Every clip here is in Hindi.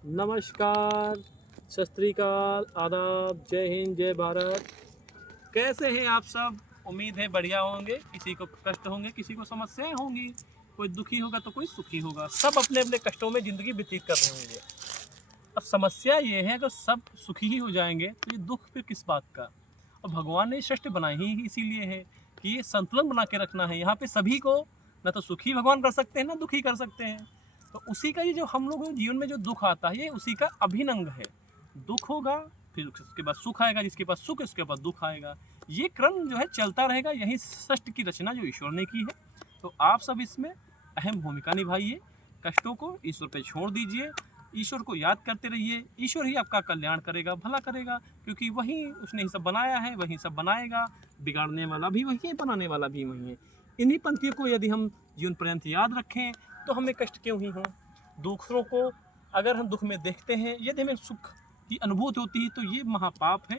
नमस्कार, सत श्री अकाल, आदाब, जय हिंद, जय भारत। कैसे हैं आप सब? उम्मीद है बढ़िया होंगे। किसी को कष्ट होंगे, किसी को समस्याएं होंगी, कोई दुखी होगा तो कोई सुखी होगा। सब अपने अपने कष्टों में ज़िंदगी व्यतीत कर रहे होंगे। अब समस्या ये है, अगर सब सुखी ही हो जाएंगे तो ये दुख फिर किस बात का? और भगवान ने सृष्टि बनाई ही इसीलिए है कि ये संतुलन बना के रखना है। यहाँ पे सभी को ना तो सुखी भगवान कर सकते हैं, ना दुखी कर सकते हैं। तो उसी का ये जो हम लोगों के जीवन में जो दुख आता है, ये उसी का अभिन्न अंग है। दुख होगा, फिर उसके बाद सुख आएगा, जिसके पास सुख उसके बाद दुख आएगा। ये क्रम जो है चलता रहेगा। यही सृष्टि की रचना जो ईश्वर ने की है। तो आप सब इसमें अहम भूमिका निभाइए। कष्टों को ईश्वर पे छोड़ दीजिए, ईश्वर को याद करते रहिए। ईश्वर ही आपका कल्याण करेगा, भला करेगा, क्योंकि वही उसने ही सब बनाया है, वही सब बनाएगा। बिगाड़ने वाला भी वही है, बनाने वाला भी वही है। इन्हीं पंक्तियों को यदि हम जीवन पर्यंत याद रखें तो हमें कष्ट क्यों ही हो। दूसरों को अगर हम दुख में देखते हैं, यदि हमें सुख की अनुभूति होती है, तो ये महापाप है।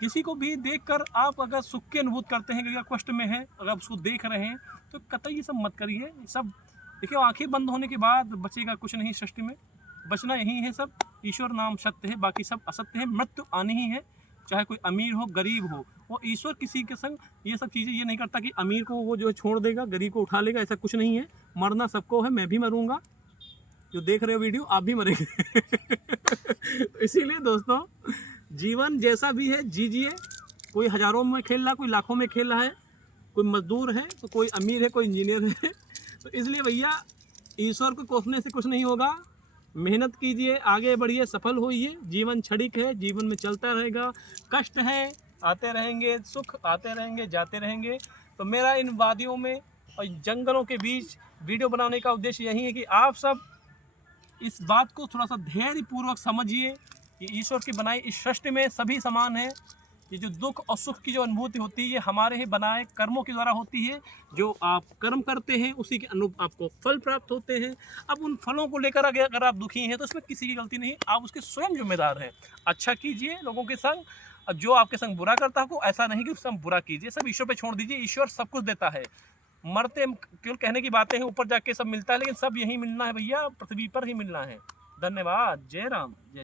किसी को भी देखकर आप अगर सुख की अनुभूति करते हैं कि अगर कष्ट में है, अगर आप उसको देख रहे हैं, तो कतई ये सब मत करिए। ये सब देखिए, आंखें बंद होने के बाद बचेगा कुछ नहीं सृष्टि में। बचना यही है सब। ईश्वर नाम सत्य है, बाकी सब असत्य है। मृत्यु आनी ही है, चाहे कोई अमीर हो गरीब हो। वो ईश्वर किसी के संग ये सब चीज़ें ये नहीं करता कि अमीर को वो जो है छोड़ देगा, गरीब को उठा लेगा। ऐसा कुछ नहीं है। मरना सबको है, मैं भी मरूंगा। जो देख रहे हो वीडियो, आप भी मरेंगे। तो इसीलिए दोस्तों, जीवन जैसा भी है जीजिए। कोई हजारों में खेल रहा, कोई लाखों में खेल रहा है, कोई मजदूर है तो कोई अमीर है, कोई इंजीनियर है। तो इसलिए भैया, ईश्वर को कोसने से कुछ नहीं होगा। मेहनत कीजिए, आगे बढ़िए, सफल होइए। जीवन क्षणिक है, जीवन में चलता रहेगा। कष्ट है, आते रहेंगे, सुख आते रहेंगे, जाते रहेंगे। तो मेरा इन वादियों में और जंगलों के बीच वीडियो बनाने का उद्देश्य यही है कि आप सब इस बात को थोड़ा सा धैर्यपूर्वक समझिए कि ईश्वर की बनाई इस सृष्टि में सभी समान है। ये जो दुख और सुख की जो अनुभूति होती है, ये हमारे ही बनाए कर्मों के द्वारा होती है। जो आप कर्म करते हैं, उसी के अनुरूप आपको फल प्राप्त होते हैं। अब उन फलों को लेकर अगर आप दुखी हैं, तो इसमें किसी की गलती नहीं, आप उसके स्वयं जिम्मेदार हैं। अच्छा कीजिए लोगों के संग, और जो आपके संग बुरा करता हो, ऐसा नहीं कि उससे बुरा कीजिए। सब ईश्वर पे छोड़ दीजिए। ईश्वर सब कुछ देता है। मरते केवल कहने की बातें हैं, ऊपर जाके सब मिलता है, लेकिन सब यहीं मिलना है भैया, पृथ्वी पर ही मिलना है। धन्यवाद। जय राम। जय